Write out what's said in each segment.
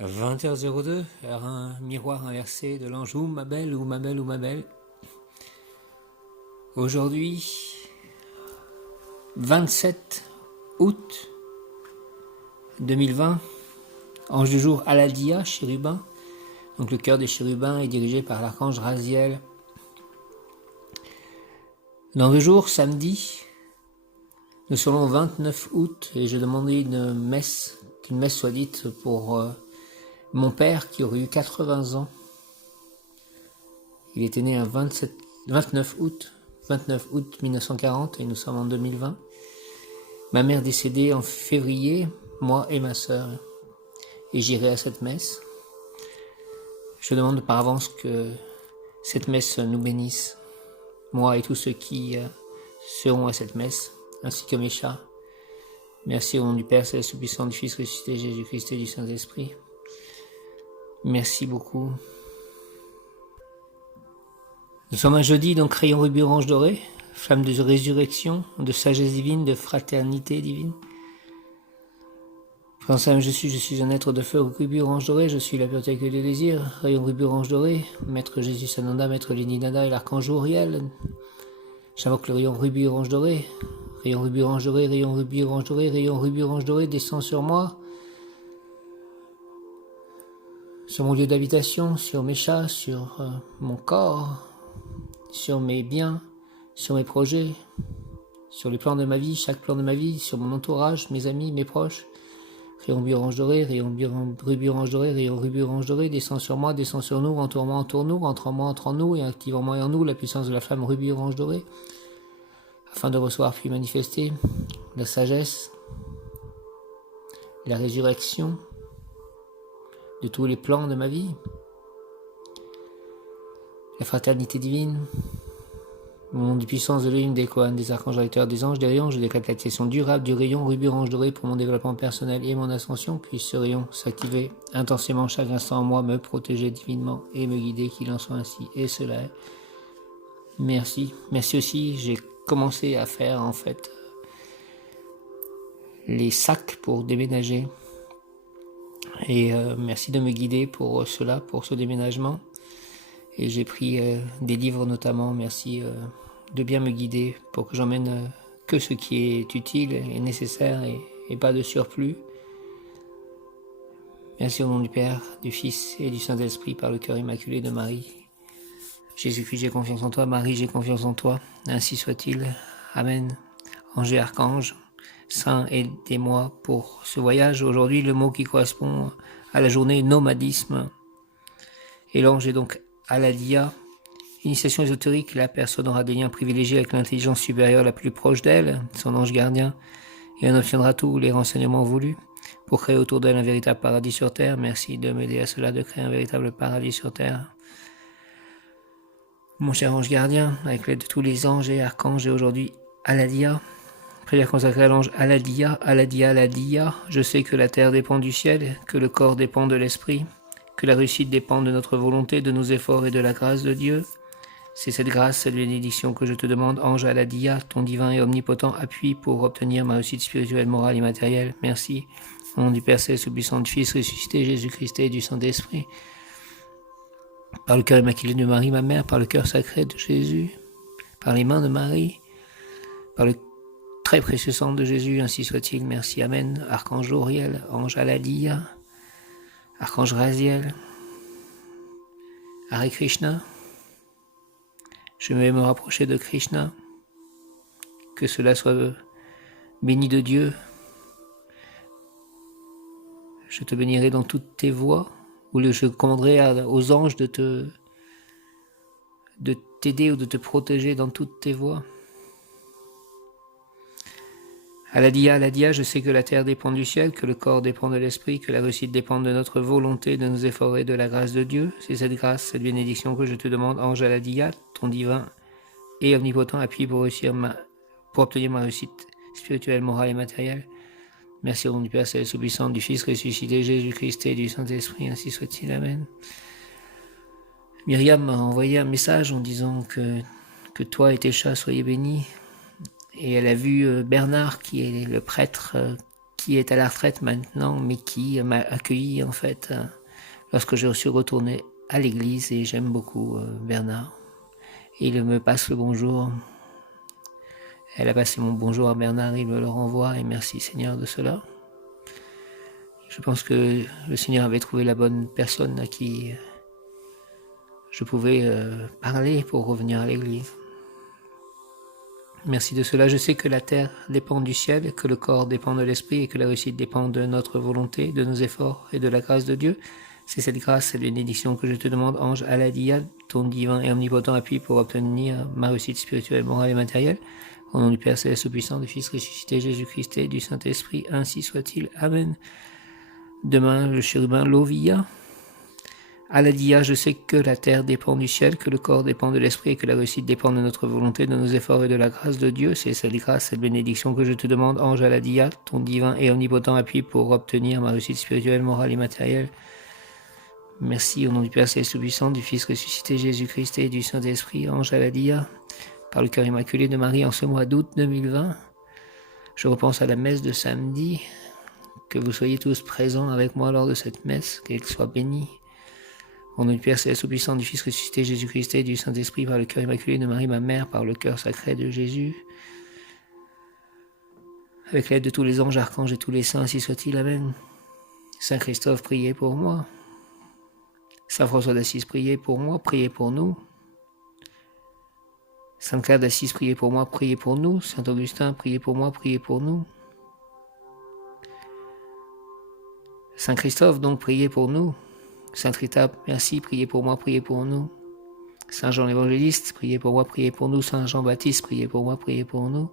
20h02, vers un miroir inversé de l'ange ou ma belle, ou ma belle, ou ma belle. Aujourd'hui, 27 août 2020, ange du jour Aladia, chérubin. Donc le cœur des chérubins est dirigé par l'archange Raziel. Dans 2 jours, samedi, nous serons le 29 août et j'ai demandé qu'une messe soit dite pour mon père qui aurait eu 80 ans. Il était né un 29 août 1940 et nous sommes en 2020. Ma mère décédée en février, moi et ma sœur. Et j'irai à cette messe. Je demande par avance que cette messe nous bénisse, moi et tous ceux qui seront à cette messe, ainsi que mes chats. Merci au nom du Père Céleste Tout-Puissant, du Fils ressuscité Jésus-Christ et du Saint-Esprit. Merci beaucoup. Nous sommes un jeudi, donc rayon rubis orange doré, flamme de résurrection, de sagesse divine, de fraternité divine. Français, je suis un être de feu rubis orange doré, je suis la pureté que les désirs, rayon rubis orange doré, maître Jésus Sananda, maître Léninada et l'archange Uriel. J'invoque le rayon rubis orange doré, rayon rubis orange doré, rayon rubis orange doré, rayon rubis orange doré, descend sur moi, sur mon lieu d'habitation, sur mes chats, sur mon corps, sur mes biens, sur mes projets, sur les plans de ma vie, chaque plan de ma vie, sur mon entourage, mes amis, mes proches. Rayon rubis orange doré, rayon rubis orange doré, rayon rubis orange doré, descend sur moi, descend sur nous, entoure-moi, entoure-nous, entre en moi, entre en nous, et active en moi et en nous la puissance de la flamme rubis orange doré, afin de recevoir puis manifester la sagesse, la résurrection de tous les plans de ma vie, la fraternité divine, au nom de puissance de l'une des Kohanes, des archanges recteurs, des anges, des rayons, je décrète l'activation durable du rayon rubis orange doré pour mon développement personnel et mon ascension. Puisse ce rayon s'activer intensément chaque instant en moi, me protéger divinement et me guider, qu'il en soit ainsi. Et cela est. Merci. Merci aussi, j'ai commencé à faire en fait les sacs pour déménager. Et merci de me guider pour cela, pour ce déménagement. Et j'ai pris des livres notamment, merci de bien me guider pour que j'emmène que ce qui est utile et nécessaire et pas de surplus. Merci au nom du Père, du Fils et du Saint-Esprit par le cœur immaculé de Marie. Jésus-Christ, j'ai confiance en toi. Marie, j'ai confiance en toi. Ainsi soit-il. Amen. Ange et archange, saint, aidez-moi pour ce voyage. Aujourd'hui, le mot qui correspond à la journée nomadisme. Et l'ange est donc Aladia. Initiation ésotérique, la personne aura des liens privilégiés avec l'intelligence supérieure la plus proche d'elle, son ange gardien, et elle obtiendra tous les renseignements voulus pour créer autour d'elle un véritable paradis sur terre. Merci de m'aider à cela, de créer un véritable paradis sur terre. Mon cher ange gardien, avec l'aide de tous les anges et archanges, et aujourd'hui Aladia, prière consacrée à l'ange Aladia, Aladia, Aladia. Je sais que la terre dépend du ciel, que le corps dépend de l'esprit, que la réussite dépend de notre volonté, de nos efforts et de la grâce de Dieu. C'est cette grâce, cette bénédiction que je te demande, ange Aladia, ton divin et omnipotent appui pour obtenir ma réussite spirituelle, morale et matérielle. Merci. Au nom du Père Céleste Tout-Puissant, du Fils ressuscité, Jésus-Christ et du Saint-Esprit. Par le cœur immaculé de Marie, ma mère, par le cœur sacré de Jésus, par les mains de Marie, par le très précieux sang de Jésus, ainsi soit-il. Merci, Amen. Archange Uriel, ange Aladia, archange Raziel, Hare Krishna. Je vais me rapprocher de Krishna, que cela soit béni de Dieu. Je te bénirai dans toutes tes voies, ou je commanderai aux anges de t'aider ou de te protéger dans toutes tes voies. Aladia, Aladia, je sais que la terre dépend du ciel, que le corps dépend de l'esprit, que la réussite dépend de notre volonté, de nos efforts et de la grâce de Dieu. C'est cette grâce, cette bénédiction que je te demande, ange Aladia, ton divin et omnipotent appui pour obtenir ma réussite spirituelle, morale et matérielle. Merci au nom du Père Céleste Tout-Puissant, du Fils ressuscité, Jésus-Christ et du Saint-Esprit, ainsi soit-il. Amen. Myriam m'a envoyé un message en disant que toi et tes chats soyez bénis. Et elle a vu Bernard, qui est le prêtre qui est à la retraite maintenant, mais qui m'a accueilli en fait lorsque je suis retourné à l'église, et j'aime beaucoup Bernard. Il me passe le bonjour. Elle a passé mon bonjour à Bernard, il me le renvoie, et merci Seigneur de cela. Je pense que le Seigneur avait trouvé la bonne personne à qui je pouvais parler pour revenir à l'église. Merci de cela. Je sais que la terre dépend du ciel, que le corps dépend de l'esprit et que la réussite dépend de notre volonté, de nos efforts et de la grâce de Dieu. C'est cette grâce, cette bénédiction que je te demande, ange Aladia, ton divin et omnipotent appui pour obtenir ma réussite spirituelle, morale et matérielle. Au nom du Père Céleste Tout-Puissant, du Fils ressuscité Jésus-Christ et du Saint-Esprit, ainsi soit-il. Amen. Demain, le chérubin Lovia. Aladia, je sais que la terre dépend du ciel, que le corps dépend de l'esprit et que la réussite dépend de notre volonté, de nos efforts et de la grâce de Dieu. C'est cette grâce, cette bénédiction que je te demande, ange Aladia, ton divin et omnipotent appui pour obtenir ma réussite spirituelle, morale et matérielle. Merci au nom du Père Céleste Tout-Puissant, du Fils ressuscité Jésus-Christ et du Saint-Esprit, ange Aladia, par le cœur immaculé de Marie en ce mois d'août 2020. Je repense à la messe de samedi, que vous soyez tous présents avec moi lors de cette messe, qu'elle soit bénie. Au nom du Père Céleste Tout-Puissant, du Fils ressuscité Jésus-Christ et du Saint-Esprit, par le cœur immaculé de Marie, ma mère, par le cœur sacré de Jésus, avec l'aide de tous les anges, archanges et tous les saints, ainsi soit-il. Amen. Saint Christophe, priez pour moi. Saint François d'Assise, priez pour moi, priez pour nous. Sainte Claire d'Assise, priez pour moi, priez pour nous. Saint Augustin, priez pour moi, priez pour nous. Saint Christophe, donc, priez pour nous. Sainte Rita, merci, priez pour moi, priez pour nous. Saint Jean l'Évangéliste, priez pour moi, priez pour nous. Saint Jean-Baptiste, priez pour moi, priez pour nous.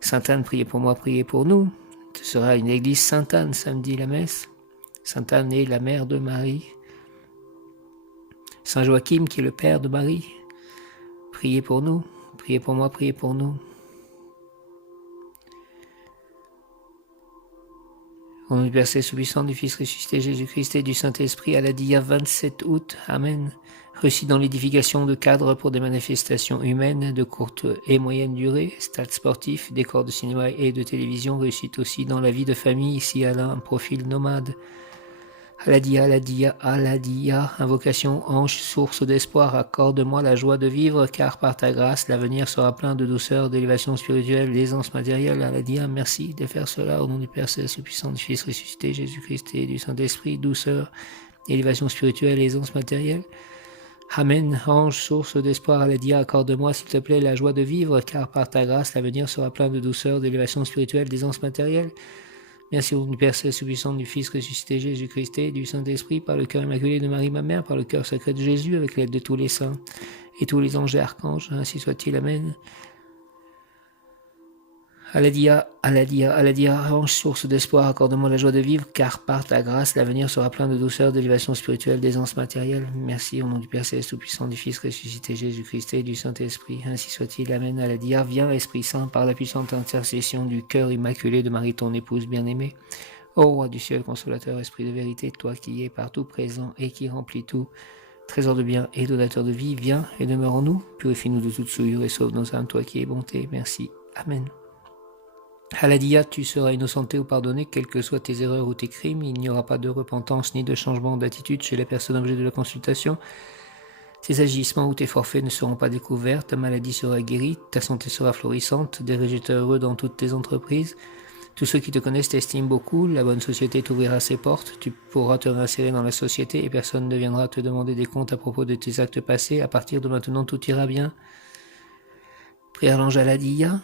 Sainte Anne, priez pour moi, priez pour nous. Ce sera une église Sainte Anne, samedi la messe. Sainte Anne est la mère de Marie. Saint Joachim, qui est le père de Marie, priez pour nous. Priez pour moi, priez pour nous. Au nom du Père Céleste Tout-Puissant, du Fils ressuscité Jésus-Christ et du Saint-Esprit, à la dia 27 août. Amen. Réussite dans l'édification de cadres pour des manifestations humaines de courte et moyenne durée, stade sportif, décors de cinéma et de télévision. Réussite aussi dans la vie de famille, ici à un profil nomade. Aladia, invocation, ange, source d'espoir, accorde-moi la joie de vivre, car par ta grâce, l'avenir sera plein de douceur, d'élévation spirituelle, d'aisance matérielle. Aladia, merci de faire cela au nom du Père Céleste Tout-Puissant, du Fils ressuscité, Jésus-Christ et du Saint-Esprit, douceur, élévation spirituelle, aisance matérielle. Amen, ange, source d'espoir, Aladia, accorde-moi, s'il te plaît, la joie de vivre, car par ta grâce, l'avenir sera plein de douceur, d'élévation spirituelle, d'aisance matérielle. Merci au nom du Père Céleste Tout-Puissant, du Fils ressuscité Jésus-Christ et du Saint-Esprit, par le cœur immaculé de Marie, ma mère, par le cœur sacré de Jésus, avec l'aide de tous les saints et tous les anges et archanges, ainsi soit-il. Amen. Aladia, ange, source d'espoir, accorde-moi la joie de vivre, car par ta grâce, l'avenir sera plein de douceur, d'élévation spirituelle, d'aisance matérielle. Merci au nom du Père Céleste Tout-Puissant, du Fils ressuscité Jésus-Christ et du Saint-Esprit, ainsi soit-il. Amen. Aladia, viens, Esprit Saint, par la puissante intercession du cœur immaculé de Marie, ton épouse bien-aimée. Ô Roi du ciel, consolateur, Esprit de vérité, toi qui es partout présent et qui remplis tout, trésor de bien et donateur de vie, viens et demeure en nous, purifie-nous de toute souillure et sauve nos âmes, toi qui es bonté. Merci. Amen. Aladia, tu seras innocenté ou pardonné, quelles que soient tes erreurs ou tes crimes. Il n'y aura pas de repentance ni de changement d'attitude chez les personnes objets de la consultation. Tes agissements ou tes forfaits ne seront pas découverts, ta maladie sera guérie, ta santé sera florissante, des résultats heureux dans toutes tes entreprises. Tous ceux qui te connaissent t'estiment beaucoup, la bonne société t'ouvrira ses portes, tu pourras te réinsérer dans la société et personne ne viendra te demander des comptes à propos de tes actes passés. À partir de maintenant, tout ira bien. Prière l'ange Aladia.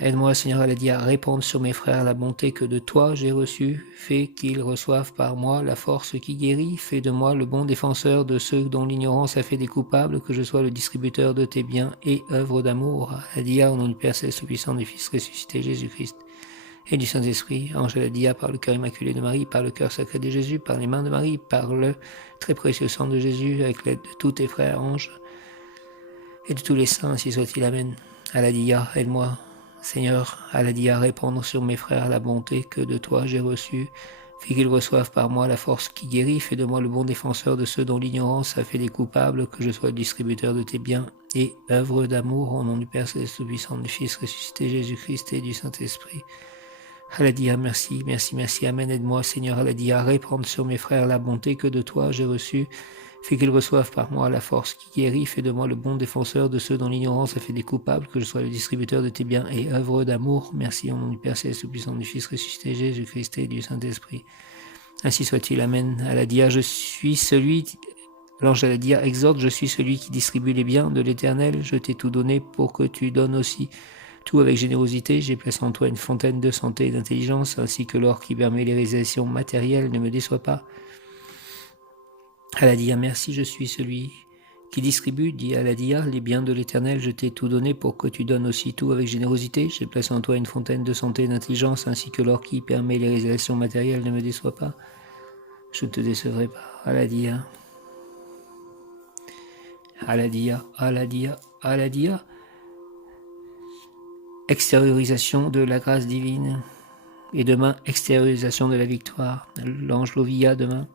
Aide-moi, Seigneur Aladia, à répandre sur mes frères la bonté que de toi j'ai reçue. Fais qu'ils reçoivent par moi la force qui guérit. Fais de moi le bon défenseur de ceux dont l'ignorance a fait des coupables, que je sois le distributeur de tes biens et œuvres d'amour. Aladia, au nom du Père Céleste Tout-Puissant, du Fils ressuscité Jésus-Christ et du Saint-Esprit. Ange Aladia, par le cœur immaculé de Marie, par le cœur sacré de Jésus, par les mains de Marie, par le très précieux sang de Jésus, avec l'aide de tous tes frères anges et de tous les saints, ainsi soit-il. Amen. Aladia, aide-moi, Seigneur, Aladia, répandre sur mes frères la bonté que de toi j'ai reçue. Fais qu'ils reçoivent par moi la force qui guérit. Fais de moi le bon défenseur de ceux dont l'ignorance a fait des coupables, que je sois le distributeur de tes biens et œuvre d'amour, au nom du Père Céleste Tout-Puissant, du Fils ressuscité Jésus-Christ et du Saint-Esprit. Aladia, merci, merci, merci, Amen, aide-moi, Seigneur Aladia, à répandre sur mes frères la bonté que de toi j'ai reçue. Fais qu'ils reçoivent par moi la force qui guérit, fais de moi le bon défenseur de ceux dont l'ignorance a fait des coupables, que je sois le distributeur de tes biens et œuvre d'amour. Merci au nom du Père Céleste Tout-Puissant, du Fils ressuscité, Jésus-Christ et du Saint-Esprit. Ainsi soit-il, Amen. Aladia, je suis celui, l'ange Aladia exhorte, je suis celui qui distribue les biens de l'Éternel, je t'ai tout donné pour que tu donnes aussi tout avec générosité. J'ai placé en toi une fontaine de santé et d'intelligence, ainsi que l'or qui permet les réalisations matérielles, ne me déçois pas. Aladia, merci, je suis celui qui distribue, dit Aladia, les biens de l'Éternel, je t'ai tout donné pour que tu donnes aussi tout avec générosité. J'ai placé en toi une fontaine de santé et d'intelligence, ainsi que l'or qui permet les réalisations matérielles, ne me déçois pas. Je ne te décevrai pas. Aladia, Aladia, Aladia, Aladia. Extériorisation de la grâce divine. Et demain, extériorisation de la victoire. L'ange Lovia demain.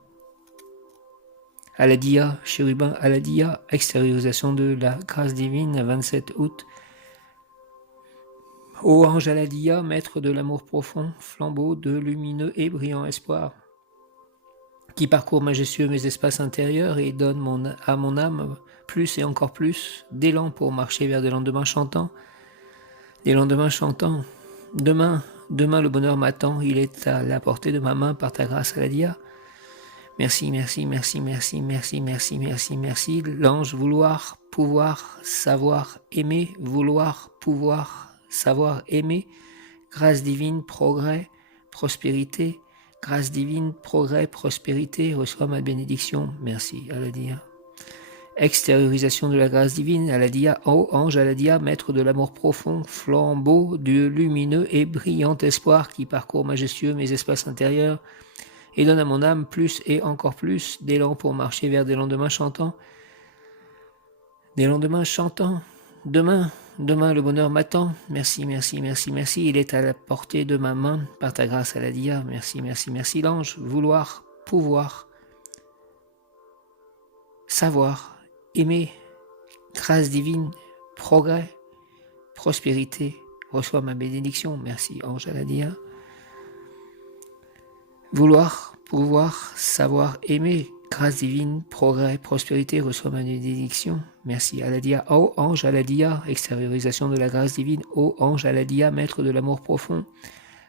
Aladia, chérubin, Aladia, extériorisation de la grâce divine, 27 août. Ô ange Aladia, maître de l'amour profond, flambeau de lumineux et brillant espoir, qui parcourt majestueux mes espaces intérieurs et donne à mon âme plus et encore plus d'élan pour marcher vers des lendemains chantants. Des lendemains chantants. Demain le bonheur m'attend, il est à la portée de ma main par ta grâce, Aladia. Merci, merci, merci, merci, merci, merci, merci, merci. L'ange, vouloir, pouvoir, savoir, aimer, vouloir, pouvoir, savoir, aimer. Grâce divine, progrès, prospérité. Grâce divine, progrès, prospérité. Reçois ma bénédiction. Merci, Aladia. Extériorisation de la grâce divine, Aladia, ô ange Aladia, maître de l'amour profond, flambeau de lumineux et brillant espoir qui parcourt majestueux mes espaces intérieurs et donne à mon âme plus et encore plus d'élan pour marcher vers des lendemains chantants. Des lendemains chantants. Demain le bonheur m'attend. Merci, merci, merci, merci. Il est à la portée de ma main par ta grâce, Aladia. Merci, merci, merci. L'ange, vouloir, pouvoir, savoir, aimer, grâce divine, progrès, prospérité. Reçois ma bénédiction. Merci, ange Aladia. Vouloir, pouvoir, savoir, aimer, grâce divine, progrès, prospérité, reçois ma bénédiction. Merci, Aladia. Ô ange Aladia, extériorisation de la grâce divine. Ô ange Aladia, maître de l'amour profond,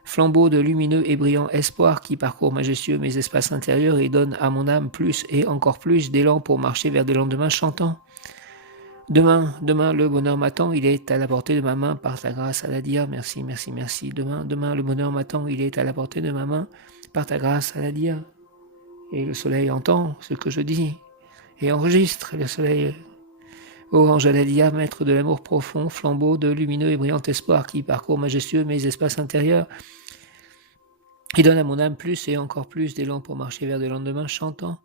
flambeau de lumineux et brillant espoir qui parcourt majestueux mes espaces intérieurs et donne à mon âme plus et encore plus d'élan pour marcher vers des lendemains chantants. Demain, le bonheur m'attend, il est à la portée de ma main par ta grâce, Aladia. Merci, merci, merci. Demain, le bonheur m'attend, il est à la portée de ma main par ta grâce, Aladia. Et le soleil entend ce que je dis et enregistre le soleil. Ô ange Aladia, maître de l'amour profond, flambeau de lumineux et brillant espoir qui parcourt majestueux mes espaces intérieurs et donne à mon âme plus et encore plus d'élan pour marcher vers des lendemains chantants.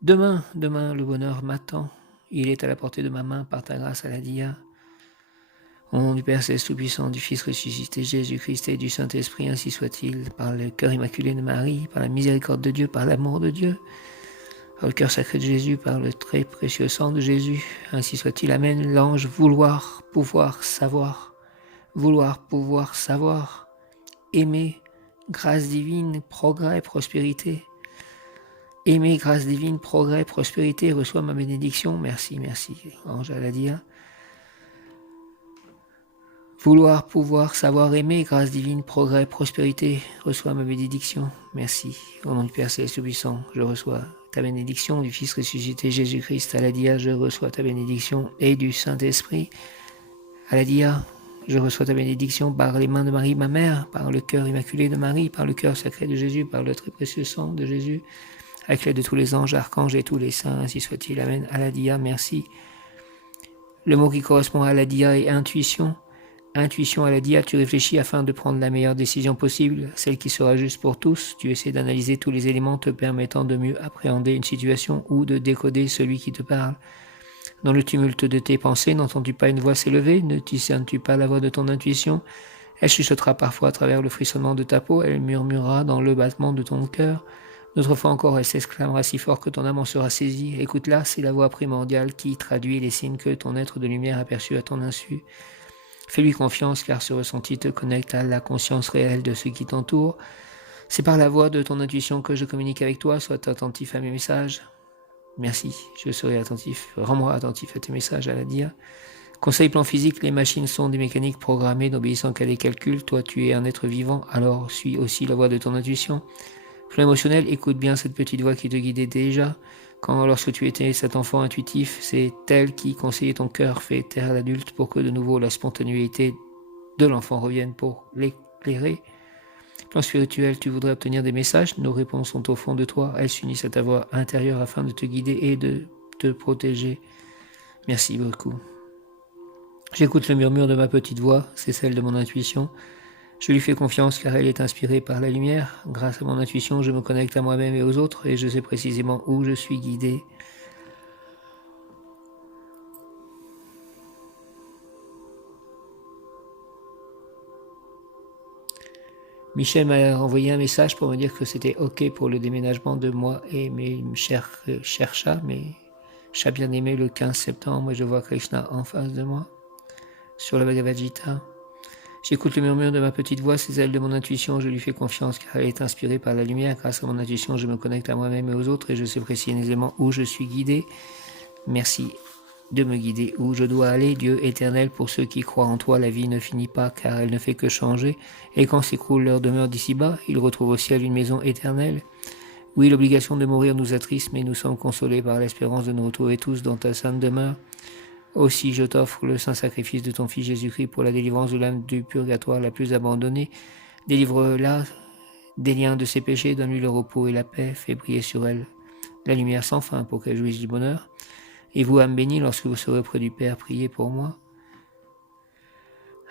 Demain, le bonheur m'attend. Il est à la portée de ma main par ta grâce, Aladia. Au nom du Père Céleste Tout-Puissant, du Fils ressuscité, Jésus-Christ et du Saint-Esprit, ainsi soit-il, par le cœur immaculé de Marie, par la miséricorde de Dieu, par l'amour de Dieu, par le cœur sacré de Jésus, par le très précieux sang de Jésus, ainsi soit-il. Amen. L'ange, vouloir, pouvoir, savoir, aimer, grâce divine, progrès, prospérité. Aimer, grâce divine, progrès, prospérité, reçois ma bénédiction. Merci, merci, ange Aladia. Vouloir, pouvoir, savoir, aimer, grâce divine, progrès, prospérité, reçois ma bénédiction. Merci. Au nom du Père Céleste Tout-Puissant, je reçois ta bénédiction, du Fils ressuscité Jésus-Christ. Aladia, je reçois ta bénédiction, et du Saint-Esprit. Aladia, je reçois ta bénédiction par les mains de Marie, ma mère, par le cœur immaculé de Marie, par le cœur sacré de Jésus, par le très précieux sang de Jésus, avec l'aide de tous les anges, archanges et tous les saints, ainsi soit-il. Amen. Aladia, merci. Le mot qui correspond à Aladia est intuition. Intuition, Aladia, tu réfléchis afin de prendre la meilleure décision possible, celle qui sera juste pour tous. Tu essaies d'analyser tous les éléments te permettant de mieux appréhender une situation ou de décoder celui qui te parle. Dans le tumulte de tes pensées, n'entends-tu pas une voix s'élever? Ne discernes-tu pas la voix de ton intuition? Elle chuchotera parfois à travers le frissonnement de ta peau, elle murmurera dans le battement de ton cœur. D'autres fois encore, elle s'exclamera si fort que ton âme en sera saisie. Écoute-la, c'est la voix primordiale qui traduit les signes que ton être de lumière aperçut à ton insu. Fais-lui confiance car ce ressenti te connecte à la conscience réelle de ce qui t'entoure. C'est par la voix de ton intuition que je communique avec toi. Sois attentif à mes messages. Merci, je serai attentif. Rends-moi attentif à tes messages, Aladia. Conseil plan physique, les machines sont des mécaniques programmées n'obéissant qu'à des calculs. Toi, tu es un être vivant, alors suis aussi la voix de ton intuition. Plan émotionnel, écoute bien cette petite voix qui te guidait déjà. Lorsque tu étais cet enfant intuitif, c'est elle qui conseillait ton cœur, fait taire l'adulte pour que de nouveau la spontanéité de l'enfant revienne pour l'éclairer. Plan spirituel, tu voudrais obtenir des messages, nos réponses sont au fond de toi, elles s'unissent à ta voix intérieure afin de te guider et de te protéger. Merci beaucoup. J'écoute le murmure de ma petite voix, c'est celle de mon intuition. Je lui fais confiance car elle est inspirée par la lumière. Grâce à mon intuition, je me connecte à moi-même et aux autres et je sais précisément où je suis guidé. Michel m'a envoyé un message pour me dire que c'était OK pour le déménagement de moi et mes chers chats, mes chats bien-aimés le 15 septembre et je vois Krishna en face de moi sur la Bhagavad Gita. J'écoute le murmure de ma petite voix, c'est elle de mon intuition, je lui fais confiance car elle est inspirée par la lumière. Grâce à mon intuition, je me connecte à moi-même et aux autres et je sais précisément où je suis guidé. Merci de me guider où je dois aller, Dieu éternel. Pour ceux qui croient en toi, la vie ne finit pas car elle ne fait que changer. Et quand s'écroule leur demeure d'ici-bas, ils retrouvent au ciel une maison éternelle. Oui, l'obligation de mourir nous attriste, mais nous sommes consolés par l'espérance de nous retrouver tous dans ta sainte demeure. Aussi, je t'offre le saint sacrifice de ton Fils Jésus-Christ pour la délivrance de l'âme du purgatoire la plus abandonnée. Délivre-la des liens de ses péchés, donne-lui le repos et la paix, fais briller sur elle la lumière sans fin pour qu'elle jouisse du bonheur. Et vous, âme bénie, lorsque vous serez près du Père, priez pour moi.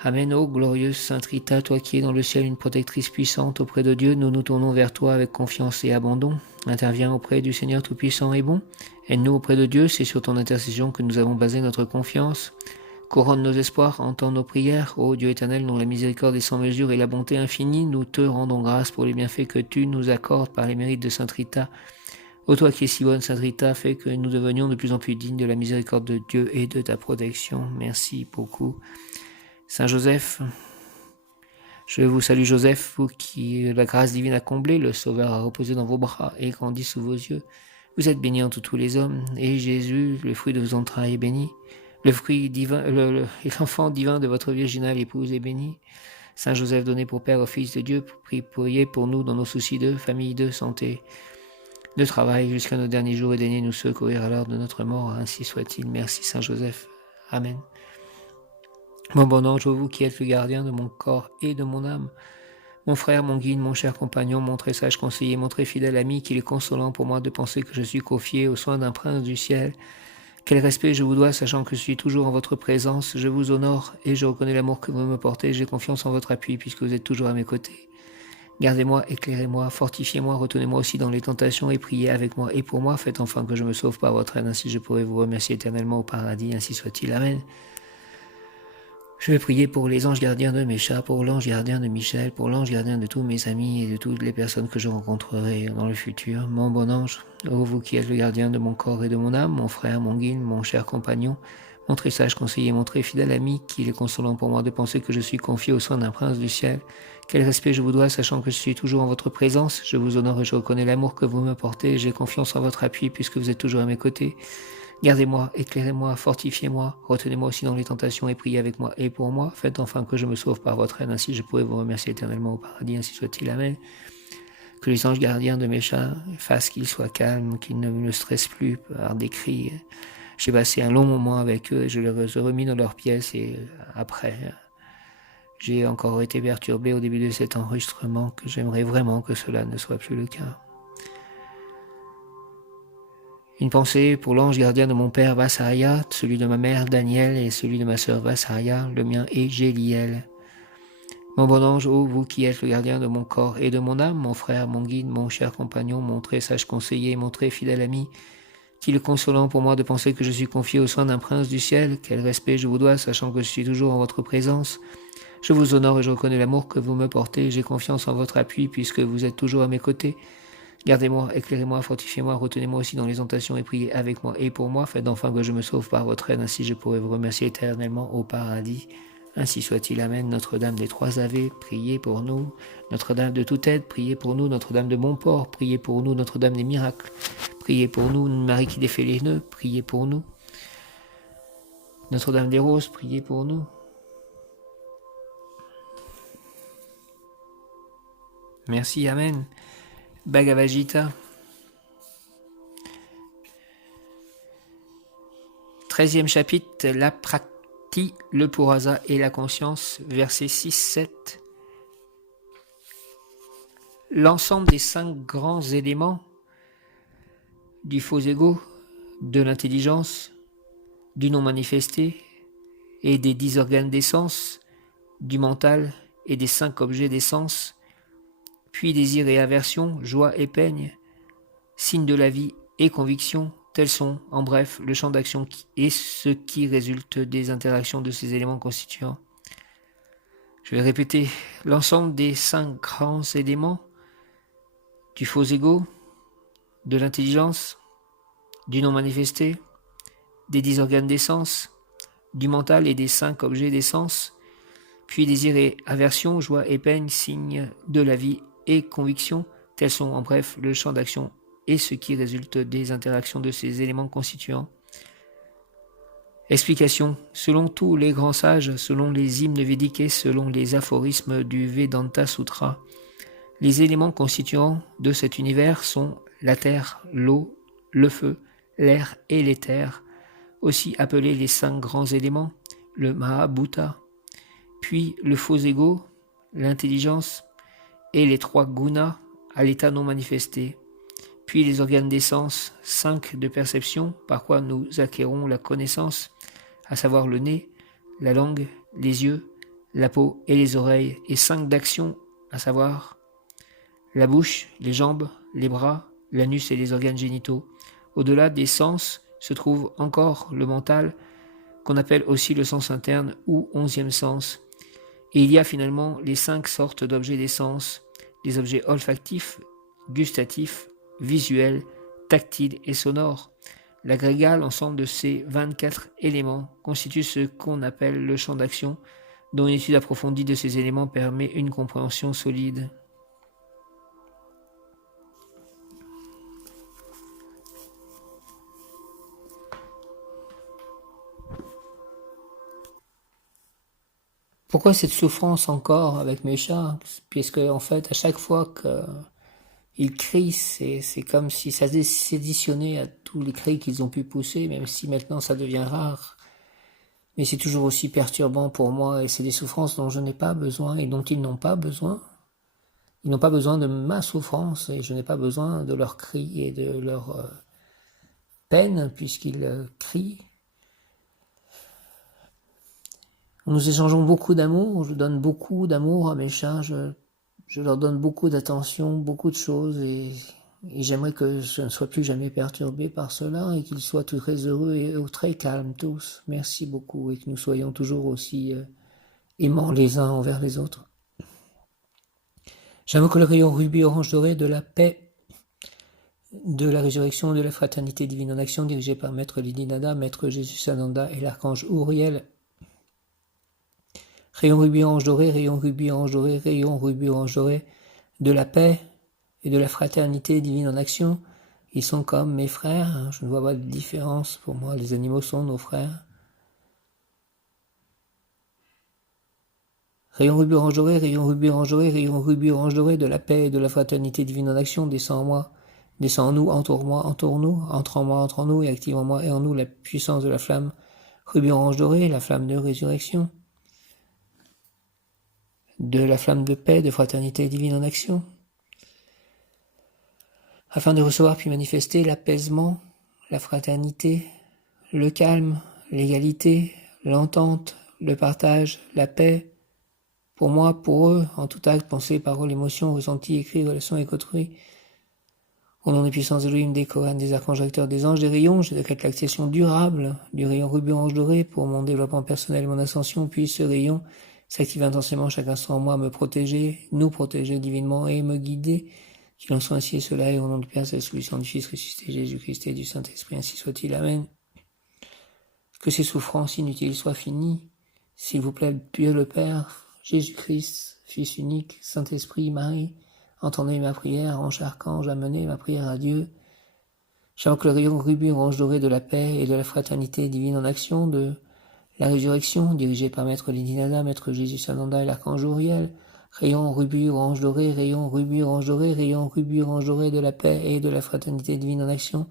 Amen, ô glorieuse Sainte Rita, toi qui es dans le ciel une protectrice puissante auprès de Dieu, nous nous tournons vers toi avec confiance et abandon. Interviens auprès du Seigneur Tout-Puissant et bon. Aide-nous auprès de Dieu, c'est sur ton intercession que nous avons basé notre confiance. Couronne nos espoirs, entends nos prières. Ô Dieu éternel, dont la miséricorde est sans mesure et la bonté infinie, nous te rendons grâce pour les bienfaits que tu nous accordes par les mérites de Sainte Rita. Ô toi qui es si bonne, Sainte Rita, fais que nous devenions de plus en plus dignes de la miséricorde de Dieu et de ta protection. Merci beaucoup. Saint Joseph, je vous salue Joseph, vous qui la grâce divine a comblé, le Sauveur a reposé dans vos bras et grandi sous vos yeux. Vous êtes béni entre tous les hommes, et Jésus, le fruit de vos entrailles, est béni. Le fruit divin, l'enfant divin de votre virginale épouse est béni. Saint Joseph, donné pour Père au Fils de Dieu, priez pour nous dans nos soucis de famille, de santé, de travail, jusqu'à nos derniers jours, et daignez nous secourir à l'heure de notre mort, ainsi soit-il. Merci Saint Joseph. Amen. Mon bon ange, vous qui êtes le gardien de mon corps et de mon âme, mon frère, mon guide, mon cher compagnon, mon très sage conseiller, mon très fidèle ami, qu'il est consolant pour moi de penser que je suis confié aux soins d'un prince du ciel. Quel respect je vous dois, sachant que je suis toujours en votre présence, je vous honore et je reconnais l'amour que vous me portez, j'ai confiance en votre appui puisque vous êtes toujours à mes côtés. Gardez-moi, éclairez-moi, fortifiez-moi, retenez-moi aussi dans les tentations et priez avec moi et pour moi, faites enfin que je me sauve par votre aide, ainsi je pourrai vous remercier éternellement au paradis, ainsi soit-il. Amen. Je vais prier pour les anges gardiens de mes chats, pour l'ange gardien de Michel, pour l'ange gardien de tous mes amis et de toutes les personnes que je rencontrerai dans le futur. Mon bon ange, ô vous qui êtes le gardien de mon corps et de mon âme, mon frère, mon guide, mon cher compagnon, mon très sage conseiller, mon très fidèle ami, qu'il est consolant pour moi de penser que je suis confié aux soins d'un prince du ciel. Quel respect je vous dois, sachant que je suis toujours en votre présence. Je vous honore et je reconnais l'amour que vous me portez. J'ai confiance en votre appui puisque vous êtes toujours à mes côtés. Gardez-moi, éclairez-moi, fortifiez-moi, retenez-moi aussi dans les tentations et priez avec moi et pour moi. Faites enfin que je me sauve par votre aide, ainsi je pourrai vous remercier éternellement au paradis, ainsi soit-il. Amen. Que les anges gardiens de mes chats fassent qu'ils soient calmes, qu'ils ne me stressent plus par des cris. J'ai passé un long moment avec eux et je les ai remis dans leur pièce et après, j'ai encore été perturbé au début de cet enregistrement que j'aimerais vraiment que cela ne soit plus le cas. Une pensée pour l'ange gardien de mon père Vassaria, celui de ma mère Daniel et celui de ma sœur Vassaria, le mien est Géliel. Mon bon ange, ô vous qui êtes le gardien de mon corps et de mon âme, mon frère, mon guide, mon cher compagnon, mon très sage conseiller, mon très fidèle ami, qu'il est consolant pour moi de penser que je suis confié aux soins d'un prince du ciel, quel respect je vous dois, sachant que je suis toujours en votre présence. Je vous honore et je reconnais l'amour que vous me portez, j'ai confiance en votre appui puisque vous êtes toujours à mes côtés. Gardez-moi, éclairez-moi, fortifiez-moi, retenez-moi aussi dans les tentations et priez avec moi et pour moi. Faites enfin que je me sauve par votre aide, ainsi je pourrai vous remercier éternellement au paradis. Ainsi soit-il, Amen. Notre-Dame des Trois Ave, priez pour nous. Notre-Dame de toute aide, priez pour nous. Notre-Dame de Montport, priez pour nous. Notre-Dame des miracles, priez pour nous. Marie qui défait les nœuds, priez pour nous. Notre-Dame des Roses, priez pour nous. Merci, Amen. Bhagavad Gita. 13e chapitre, la Prakti, le Purasa et la conscience, versets 6-7. L'ensemble des 5 grands éléments du faux ego, de l'intelligence, du non manifesté et des 10 organes des sens, du mental et des 5 objets des sens, puis désir et aversion, joie et peine, signes de la vie et conviction, tels sont, en bref, le champ d'action et ce qui résulte des interactions de ces éléments constituants. Je vais répéter, l'ensemble des 5 grands éléments du faux ego, de l'intelligence, du non manifesté, des 10 organes des sens, du mental et des 5 objets des sens, puis désir et aversion, joie et peine, signes de la vie et conviction, tels sont en bref le champ d'action et ce qui résulte des interactions de ces éléments constituants. Explication. Selon tous les grands sages, selon les hymnes védiques et selon les aphorismes du Vedanta Sutra, les éléments constituants de cet univers sont la terre, l'eau, le feu, l'air et l'éther, aussi appelés les 5 grands éléments, le Mahabhuta, puis le faux ego, l'intelligence et les 3 gunas à l'état non manifesté, puis les organes des sens, 5 de perception, par quoi nous acquérons la connaissance, à savoir le nez, la langue, les yeux, la peau et les oreilles, et 5 d'action, à savoir la bouche, les jambes, les bras, l'anus et les organes génitaux. Au-delà des sens se trouve encore le mental, qu'on appelle aussi le sens interne ou 11e sens. Et il y a finalement les 5 sortes d'objets des sens, les objets olfactifs, gustatifs, visuels, tactiles et sonores. L'agrégat, l'ensemble de ces 24 éléments, constitue ce qu'on appelle le champ d'action, dont une étude approfondie de ces éléments permet une compréhension solide. Pourquoi cette souffrance encore avec mes chats? Puisque en fait, à chaque fois qu'ils crient, c'est comme si ça s'additionnait à tous les cris qu'ils ont pu pousser, même si maintenant ça devient rare. Mais c'est toujours aussi perturbant pour moi, et c'est des souffrances dont je n'ai pas besoin et dont ils n'ont pas besoin. Ils n'ont pas besoin de ma souffrance, et je n'ai pas besoin de leurs cris et de leur peine, puisqu'ils crient. Nous échangeons beaucoup d'amour, je donne beaucoup d'amour à mes chats, je leur donne beaucoup d'attention, beaucoup de choses, et j'aimerais que je ne sois plus jamais perturbé par cela, et qu'ils soient très heureux et très calmes tous. Merci beaucoup, et que nous soyons toujours aussi aimants les uns envers les autres. J'invoque le rayon rubis orange doré de la paix, de la résurrection, de la fraternité divine en action, dirigée par Maître Lidinada, Maître Jésus Sananda et l'archange Uriel. Rayon rubis orange doré, rayon rubis orange doré, rayon rubis orange doré, de la paix et de la fraternité divine en action. Ils sont comme mes frères, je ne vois pas de différence, pour moi les animaux sont nos frères. Rayon rubis orange doré, rayon rubis orange doré, rayon rubis orange doré, de la paix et de la fraternité divine en action, descend en moi, descend en nous, entoure-moi, entoure-nous, entre en moi, entre en nous, et active en moi et en nous la puissance de la flamme rubis orange doré, la flamme de résurrection, de la flamme de paix, de fraternité divine en action, afin de recevoir puis manifester l'apaisement, la fraternité, le calme, l'égalité, l'entente, le partage, la paix, pour moi, pour eux, en tout acte, pensée, parole, émotion, ressenti, écrit, relation avec autrui, au nom des puissances de l'Élohim, des Korans, des archanges recteurs, des anges, des rayons, je décrète l'accession durable du rayon rubis orange doré pour mon développement personnel et mon ascension, puis ce rayon s'active intensément chaque instant en moi, me protéger, nous protéger divinement et me guider, qu'il en soit ainsi et cela, et au nom du Père, c'est celui du Fils ressuscité, Jésus-Christ et du Saint-Esprit, ainsi soit-il. Amen. Que ces souffrances inutiles soient finies, S'il vous plaît, Dieu le Père, Jésus-Christ, Fils unique, Saint-Esprit, Marie, entendez ma prière, ange archange, amenez ma prière à Dieu. J'invoque le rayon rubis orange doré de la paix et de la fraternité divine en action, de la résurrection, dirigée par Maître Lidinada, Maître Jésus Sananda et l'Archange Uriel. Rayon rubis orange doré, rayon rubis orange doré, rayon rubis orange doré de la paix et de la fraternité divine en action.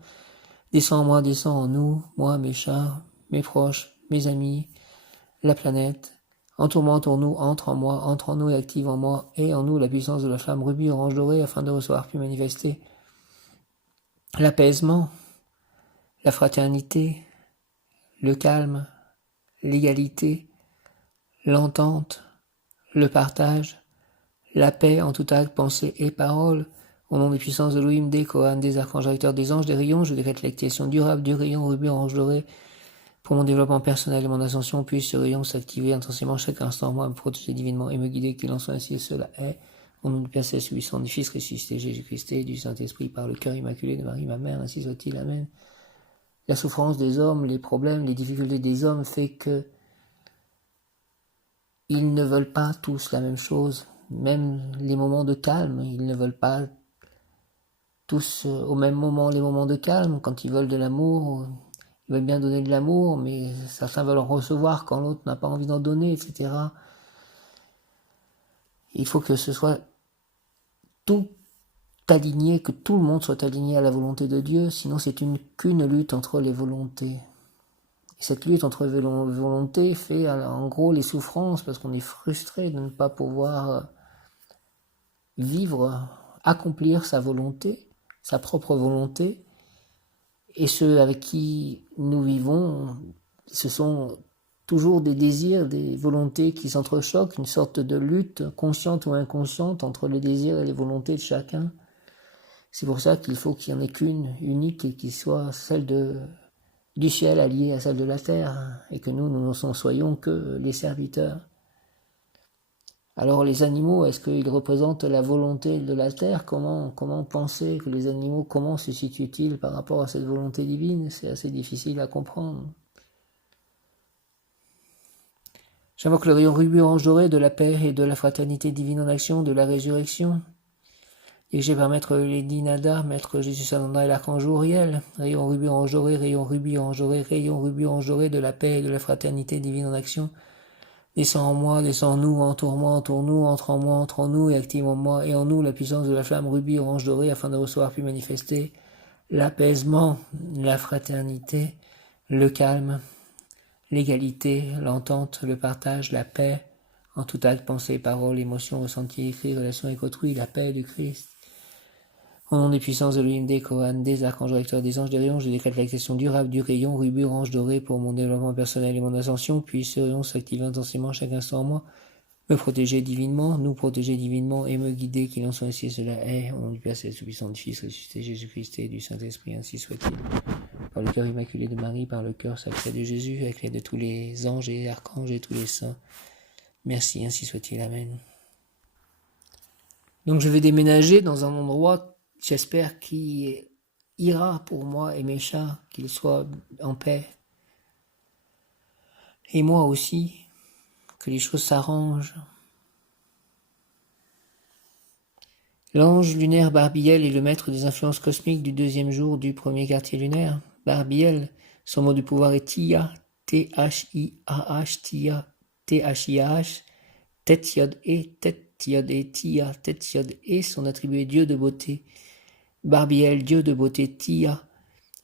Descends en moi, descends en nous, moi, mes chats, mes proches, mes amis, la planète. Entoure-moi, entoure-nous, entre en nous et active en moi et en nous la puissance de la flamme rubis orange doré afin de recevoir puis manifester l'apaisement, la fraternité, le calme, l'égalité, l'entente, le partage, la paix en tout acte, pensée et parole. Au nom des puissances de Louis des Kohan, des archanges recteurs, des anges, des rayons, je décrète l'activation durable du rayon rubis orange doré. Pour mon développement personnel et mon ascension, puisse ce rayon s'activer intensément chaque instant en moi, me protéger divinement et me guider, qu'il en soit ainsi et cela est. Au nom du Père Céleste, puissant du Fils ressuscité, Jésus-Christ et du Saint-Esprit, par le cœur immaculé de Marie, ma mère, ainsi soit-il. Amen. La souffrance des hommes, les problèmes, les difficultés des hommes fait que ils ne veulent pas tous la même chose. Même les moments de calme, ils ne veulent pas tous au même moment les moments de calme. Quand ils veulent de l'amour, ils veulent bien donner de l'amour, mais certains veulent en recevoir quand l'autre n'a pas envie d'en donner, etc. Il faut que ce soit tout aligné, que tout le monde soit aligné à la volonté de Dieu, sinon c'est qu'une lutte entre les volontés. Et cette lutte entre les volontés fait en gros les souffrances, parce qu'on est frustré de ne pas pouvoir vivre, accomplir sa volonté, sa propre volonté, et ceux avec qui nous vivons, ce sont toujours des désirs, des volontés qui s'entrechoquent, une sorte de lutte consciente ou inconsciente entre les désirs et les volontés de chacun. C'est pour ça qu'il faut qu'il n'y en ait qu'une, unique, et qui soit celle du ciel alliée à celle de la terre, et que nous n'en soyons que les serviteurs. Alors les animaux, est-ce qu'ils représentent la volonté de la terre ? Comment penser que les animaux, comment se situent-ils par rapport à cette volonté divine ? C'est assez difficile à comprendre. J'invoque le rayon rubis orange doré de la paix et de la fraternité divine en action, de la résurrection, dirigé par Maître Lidinada, Maître Jésus Sananda et l'Archange Uriel. Rayon rubis orange doré, rayon rubis orange doré, rayon rubis orange doré de la paix et de la fraternité divine en action. Descends en moi, descends en nous, entoure-moi, entoure-nous, entre en moi, entre en nous, et active en moi et en nous la puissance de la flamme rubis orange doré afin de recevoir puis manifester l'apaisement, la fraternité, le calme, l'égalité, l'entente, le partage, la paix, en tout acte, pensée, parole, émotion, ressenti, écrit, relation avec autrui, la paix du Christ. Au nom des puissances de l'Elohim, des Kohan, des archanges recteurs, des anges, des rayons, je décrète l'activation durable du rayon rubis orange doré pour mon développement personnel et mon ascension, puis ce rayon s'active intensément chaque instant en moi, me protéger divinement, nous protéger divinement et me guider, qu'il en soit ainsi et cela est. Au nom du Père Céleste, puissant du Fils ressuscité, Jésus-Christ et du Saint-Esprit, ainsi soit-il. Par le cœur immaculé de Marie, par le cœur sacré de Jésus, avec l'aide de tous les anges et archanges et tous les saints. Merci, ainsi soit-il. Amen. Donc je vais déménager dans un endroit, j'espère, qui ira pour moi et mes chats, qu'ils soient en paix. Et moi aussi, que les choses s'arrangent. L'ange lunaire Barbiel est le maître des influences cosmiques du deuxième jour du premier quartier lunaire. Barbiel, son mot de pouvoir est Tia, T-H-I-A-H, Tia, T-H-I-A-H, Tet-Yod-E, Tet-Yod-E, Tia, Tet-Yod-E, son attribut est Dieu de beauté. Barbiel, Dieu de beauté, Tia.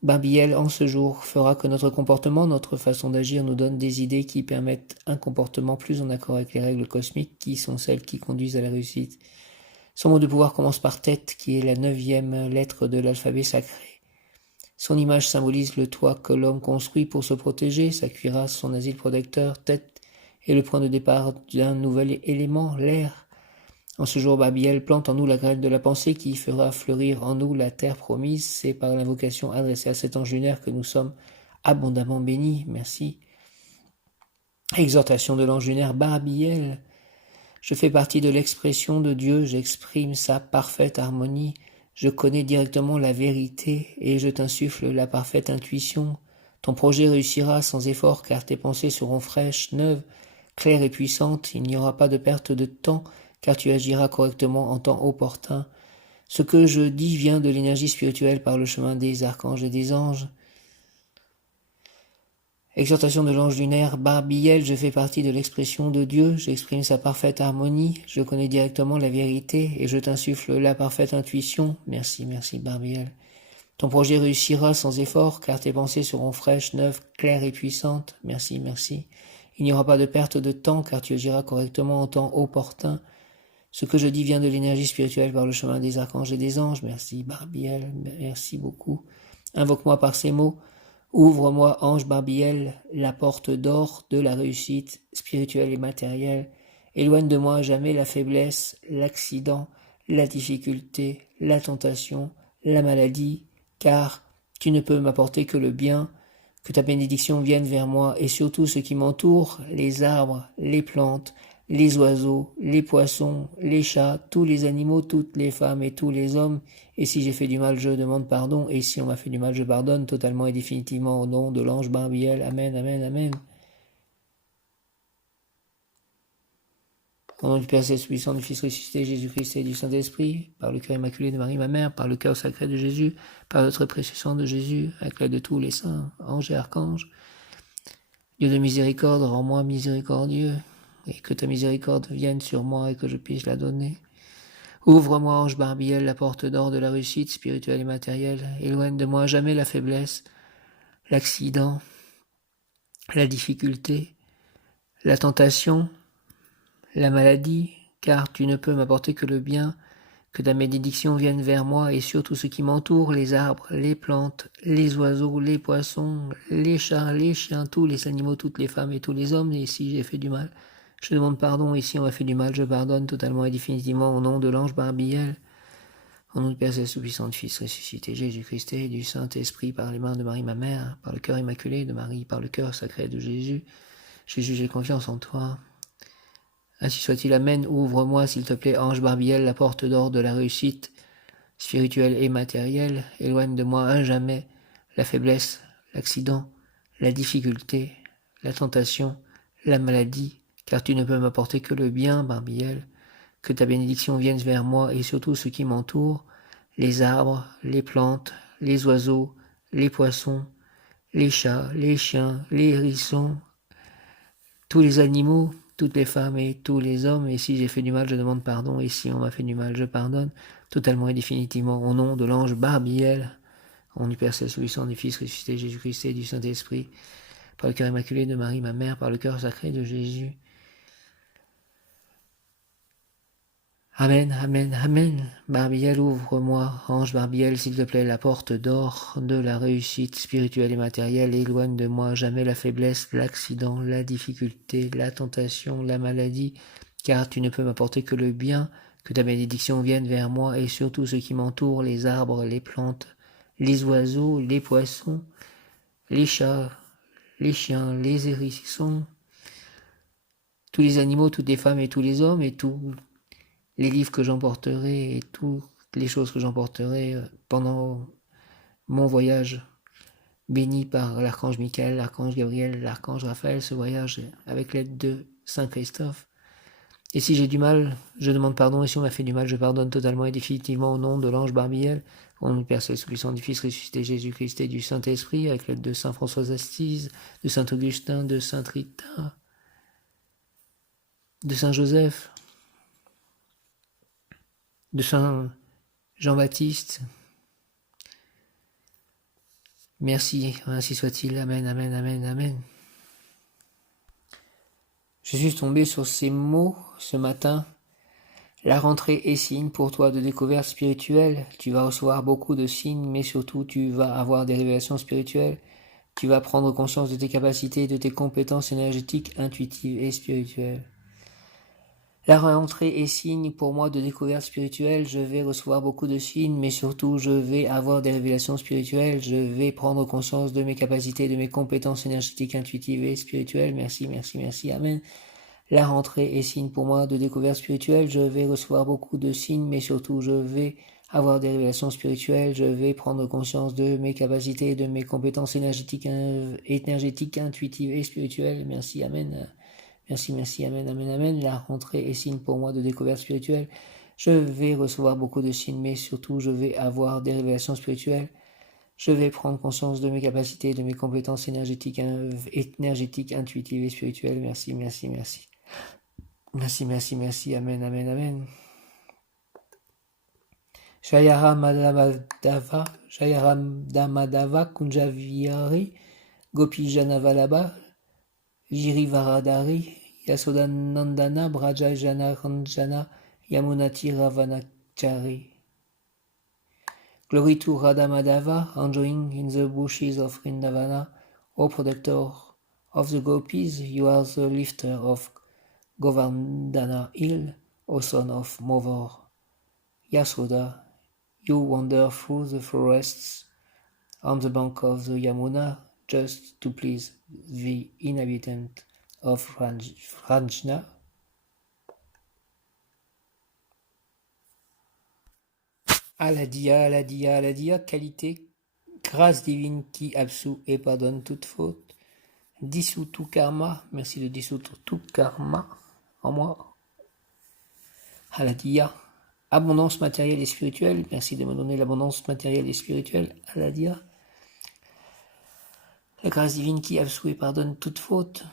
Barbiel, en ce jour, fera que notre comportement, notre façon d'agir nous donne des idées qui permettent un comportement plus en accord avec les règles cosmiques qui sont celles qui conduisent à la réussite. Son mot de pouvoir commence par Tet, qui est la 9e lettre de l'alphabet sacré. Son image symbolise le toit que l'homme construit pour se protéger, sa cuirasse, son asile protecteur. Tet est le point de départ d'un nouvel élément, l'air. En ce jour, Barbiel plante en nous la graine de la pensée qui fera fleurir en nous la terre promise. C'est par l'invocation adressée à cet ange lunaire que nous sommes abondamment bénis. Merci. Exhortation de l'ange lunaire Barbiel. Je fais partie de l'expression de Dieu, j'exprime sa parfaite harmonie, je connais directement la vérité et je t'insuffle la parfaite intuition. Ton projet réussira sans effort car tes pensées seront fraîches, neuves, claire et puissante, il n'y aura pas de perte de temps, car tu agiras correctement en temps opportun. Ce que je dis vient de l'énergie spirituelle par le chemin des archanges et des anges. Exhortation de l'ange lunaire Barbiel, je fais partie de l'expression de Dieu, j'exprime sa parfaite harmonie, je connais directement la vérité et je t'insuffle la parfaite intuition. Merci, merci Barbiel. Ton projet réussira sans effort, car tes pensées seront fraîches, neuves, claires et puissantes. Merci, merci. Il n'y aura pas de perte de temps, car tu agiras correctement en temps opportun. Ce que je dis vient de l'énergie spirituelle par le chemin des archanges et des anges. Merci Barbiel, merci beaucoup. Invoque-moi par ces mots. Ouvre-moi, ange Barbiel, la porte d'or de la réussite spirituelle et matérielle. Éloigne de moi à jamais la faiblesse, l'accident, la difficulté, la tentation, la maladie, car tu ne peux m'apporter que le bien. Que ta bénédiction vienne vers moi et surtout ce qui m'entoure, les arbres, les plantes, les oiseaux, les poissons, les chats, tous les animaux, toutes les femmes et tous les hommes. Et si j'ai fait du mal, je demande pardon. Et si on m'a fait du mal, je pardonne totalement et définitivement au nom de l'ange Barbiel. Amen, amen, amen. Au nom du Père Céleste puissant, du Fils ressuscité, Jésus-Christ et du Saint-Esprit, par le cœur immaculé de Marie, ma mère, par le cœur sacré de Jésus, par notre précieux sang de Jésus, avec l'aide de tous les saints, anges et archanges. Dieu de miséricorde, rends-moi miséricordieux, et que ta miséricorde vienne sur moi et que je puisse la donner. Ouvre-moi, ange Barbiel, la porte d'or de la réussite spirituelle et matérielle. Éloigne de moi à jamais la faiblesse, l'accident, la difficulté, la tentation, la maladie, car tu ne peux m'apporter que le bien. Que ta bénédiction vienne vers moi et sur tout ce qui m'entoure, les arbres, les plantes, les oiseaux, les poissons, les chats, les chiens, tous les animaux, toutes les femmes et tous les hommes. Et si j'ai fait du mal, je demande pardon. Et si on m'a fait du mal, je pardonne totalement et définitivement au nom de l'ange Barbiel. Au nom du Père Céleste Tout-Puissant, du Fils ressuscité, Jésus-Christ et du Saint-Esprit, par les mains de Marie, ma mère, par le cœur immaculé de Marie, par le cœur sacré de Jésus. Jésus, j'ai confiance en toi. Ainsi soit-il, amen. Ouvre-moi, s'il te plaît, ange Barbiel, la porte d'or de la réussite spirituelle et matérielle. Éloigne de moi à jamais la faiblesse, l'accident, la difficulté, la tentation, la maladie, car tu ne peux m'apporter que le bien, Barbiel. Que ta bénédiction vienne vers moi et surtout ce qui m'entoure, les arbres, les plantes, les oiseaux, les poissons, les chats, les chiens, les hérissons, tous les animaux, toutes les femmes et tous les hommes. Et si j'ai fait du mal, je demande pardon. Et si on m'a fait du mal, je pardonne totalement et définitivement au nom de l'ange Barbiel, au nom du Père Céleste, du Fils ressuscité, Jésus-Christ et du Saint-Esprit, par le cœur immaculé de Marie, ma mère, par le cœur sacré de Jésus. Amen, amen, amen. Barbiel, ouvre-moi, ange Barbiel, s'il te plaît, la porte d'or de la réussite spirituelle et matérielle. Éloigne de moi jamais la faiblesse, l'accident, la difficulté, la tentation, la maladie, car tu ne peux m'apporter que le bien. Que ta bénédiction vienne vers moi et surtout ce qui m'entoure, les arbres, les plantes, les oiseaux, les poissons, les chats, les chiens, les hérissons, tous les animaux, toutes les femmes et tous les hommes et tous les livres que j'emporterai et toutes les choses que j'emporterai pendant mon voyage béni par l'archange Michael, l'archange Gabriel, l'archange Raphaël, ce voyage avec l'aide de Saint Christophe. Et si j'ai du mal, je demande pardon, et si on m'a fait du mal, je pardonne totalement et définitivement au nom de l'ange Barbiel, au nom du Père Céleste Tout-Puissant, du Fils ressuscité Jésus-Christ et du Saint-Esprit, avec l'aide de Saint François d'Assise, de Saint Augustin, de Sainte Rita, de Saint Joseph, de Saint Jean-Baptiste. Merci, ainsi soit-il. Amen, amen, amen, amen. Je suis tombé sur ces mots ce matin. La rentrée est signe pour toi de découverte spirituelle. Tu vas recevoir beaucoup de signes, mais surtout tu vas avoir des révélations spirituelles. Tu vas prendre conscience de tes capacités, de tes compétences énergétiques, intuitives et spirituelles. La rentrée est signe pour moi de découverte spirituelle. Je vais recevoir beaucoup de signes, mais surtout je vais avoir des révélations spirituelles. Je vais prendre conscience de mes capacités, de mes compétences énergétiques, intuitives et spirituelles. Merci, merci, merci. Amen. La rentrée est signe pour moi de découverte spirituelle. Je vais recevoir beaucoup de signes, mais surtout je vais avoir des révélations spirituelles. Je vais prendre conscience de mes capacités, de mes compétences énergétiques, intuitives et spirituelles. Merci, amen. Merci, merci, amen, amen, amen. La rentrée est signe pour moi de découverte spirituelle. Je vais recevoir beaucoup de signes, mais surtout je vais avoir des révélations spirituelles. Je vais prendre conscience de mes capacités, de mes compétences énergétiques, intuitives et spirituelles. Merci, merci, merci. Merci, merci, merci. Amen, amen, amen. Jayaramadava, Kunjaviari, Gopi Janavalabha, Girivaradari, Yasodanandana, Braja Janaranjana, Yamunati Ravanachari. Glory to Radha Madhava, enjoying in the bushes of Vrindavana, O protector of the gopis, you are the lifter of Govardhana hill, O son of Mother Yasoda, you wander through the forests on the bank of the Yamuna, just to please the inhabitant of Rajna. Aladia, Aladia, Aladia, qualité, grâce divine qui absout et pardonne toute faute, dissout tout karma, merci de dissoudre tout karma en moi. Aladia, abondance matérielle et spirituelle, merci de me donner l'abondance matérielle et spirituelle. Aladia, la grâce divine qui absout et pardonne toute faute,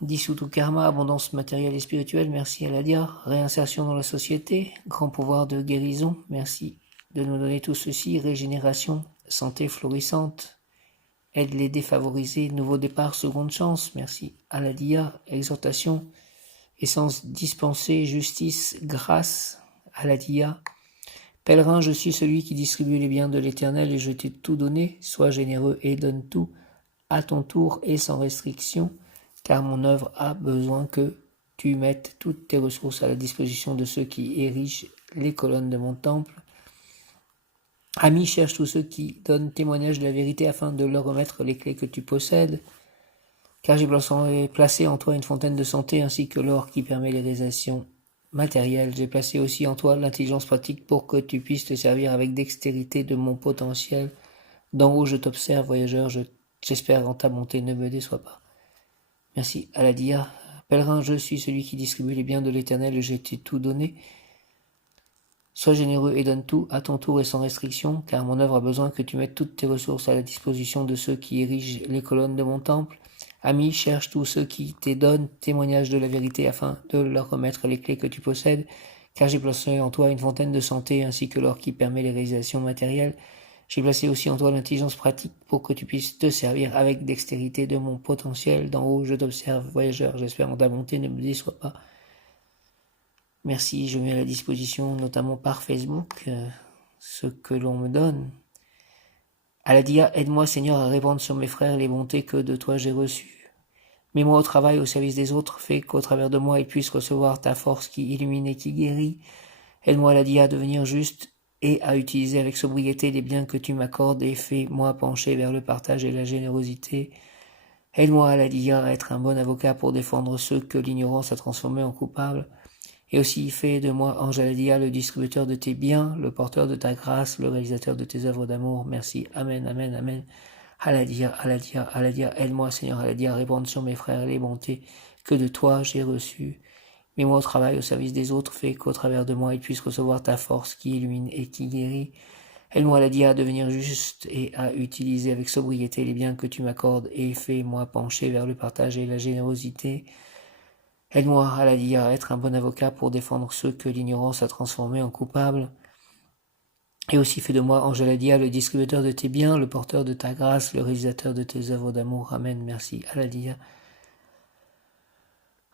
dissout tout karma, abondance matérielle et spirituelle, merci Aladia. Réinsertion dans la société, grand pouvoir de guérison, merci de nous donner tout ceci. Régénération, santé florissante, aide les défavorisés, nouveau départ, seconde chance, merci Aladia. Exhortation, essence dispensée, justice, grâce, Aladia. Pèlerin, je suis celui qui distribue les biens de l'Éternel et je t'ai tout donné, sois généreux et donne tout, à ton tour et sans restriction, car mon œuvre a besoin que tu mettes toutes tes ressources à la disposition de ceux qui érigent les colonnes de mon temple. Ami, cherche tous ceux qui donnent témoignage de la vérité afin de leur remettre les clés que tu possèdes, car j'ai placé en toi une fontaine de santé ainsi que l'or qui permet les réalisations matérielles. J'ai placé aussi en toi l'intelligence pratique pour que tu puisses te servir avec dextérité de mon potentiel. D'en haut, je t'observe, voyageur, j'espère en ta bonté, ne me déçois pas. Merci, Aladia. Pèlerin, je suis celui qui distribue les biens de l'Éternel et je t'ai tout donné. Sois généreux et donne tout, à ton tour et sans restriction, car mon œuvre a besoin que tu mettes toutes tes ressources à la disposition de ceux qui érigent les colonnes de mon temple. Ami, cherche tous ceux qui te donnent témoignage de la vérité afin de leur remettre les clés que tu possèdes, car j'ai placé en toi une fontaine de santé ainsi que l'or qui permet les réalisations matérielles. J'ai placé aussi en toi l'intelligence pratique pour que tu puisses te servir avec dextérité de mon potentiel. D'en haut, je t'observe, voyageur, j'espère en ta bonté, ne me déçois pas. Merci, je mets à la disposition, notamment par Facebook, ce que l'on me donne. Aladia, aide-moi Seigneur à répandre sur mes frères les bontés que de toi j'ai reçues. Mets-moi au travail, au service des autres, fais qu'au travers de moi ils puissent recevoir ta force qui illumine et qui guérit. Aide-moi Aladia à devenir juste et à utiliser avec sobriété les biens que tu m'accordes et fais-moi pencher vers le partage et la générosité. Aide-moi Aladia à être un bon avocat pour défendre ceux que l'ignorance a transformés en coupables. Et aussi fais de moi, ange Aladia, le distributeur de tes biens, le porteur de ta grâce, le réalisateur de tes œuvres d'amour. Merci. Amen, amen, amen. Aladia, Aladia, Aladia, aide-moi, Seigneur Aladia, à répandre sur mes frères les bontés que de toi j'ai reçues. Mets-moi au travail, au service des autres, fais qu'au travers de moi ils puissent recevoir ta force qui illumine et qui guérit. Aide-moi Aladia à devenir juste et à utiliser avec sobriété les biens que tu m'accordes et fais-moi pencher vers le partage et la générosité. Aide-moi, Aladia, à être un bon avocat pour défendre ceux que l'ignorance a transformés en coupables. Et aussi fais de moi, ange Aladia, le distributeur de tes biens, le porteur de ta grâce, le réalisateur de tes œuvres d'amour. Amen. Merci, Aladia.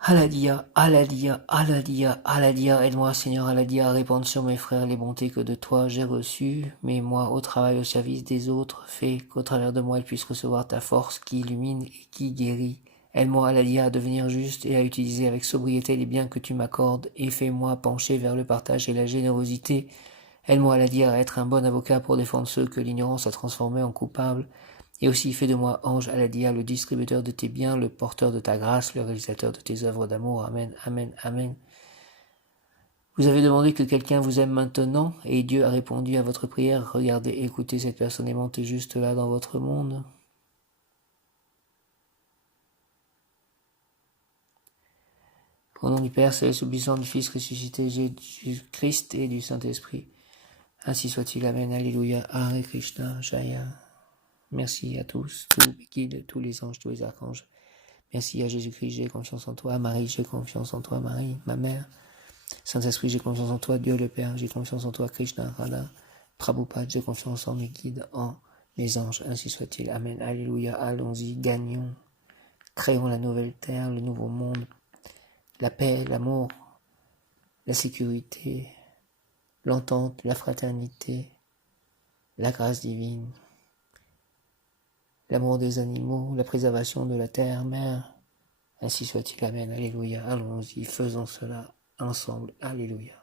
Aladia, Aladia, Aladia, Aladia, aide-moi, Seigneur Aladia, à répandre sur mes frères les bontés que de toi j'ai reçues. Mets-moi au travail, au service des autres. Fais qu'au travers de moi ils puissent recevoir ta force qui illumine et qui guérit. Aide-moi, Aladia, à devenir juste et à utiliser avec sobriété les biens que tu m'accordes et fais-moi pencher vers le partage et la générosité. Aide-moi, Aladia, à être un bon avocat pour défendre ceux que l'ignorance a transformés en coupables. Et aussi fais de moi, ange Aladia, le distributeur de tes biens, le porteur de ta grâce, le réalisateur de tes œuvres d'amour. Amen, amen, amen. Vous avez demandé que quelqu'un vous aime maintenant et Dieu a répondu à votre prière. Regardez, écoutez, cette personne aimante est juste là dans votre monde. Au nom du Père, Céleste, Tout-Puissant, du Fils ressuscité, Jésus-Christ et du Saint-Esprit. Ainsi soit-il. Amen. Alléluia. Hare Krishna. Jaya. Merci à tous, tous les guides, tous les anges, tous les archanges. Merci à Jésus-Christ, j'ai confiance en toi. Marie, j'ai confiance en toi. Marie, ma mère. Saint-Esprit, j'ai confiance en toi. Dieu le Père, j'ai confiance en toi. Krishna, Radha, Prabhupada, j'ai confiance en mes guides, en mes anges. Ainsi soit-il. Amen. Alléluia. Allons-y, gagnons. Créons la nouvelle terre, le nouveau monde. La paix, l'amour, la sécurité, l'entente, la fraternité, la grâce divine, l'amour des animaux, la préservation de la terre, mère. Ainsi soit-il. Amen. Alléluia. Allons-y, faisons cela ensemble. Alléluia.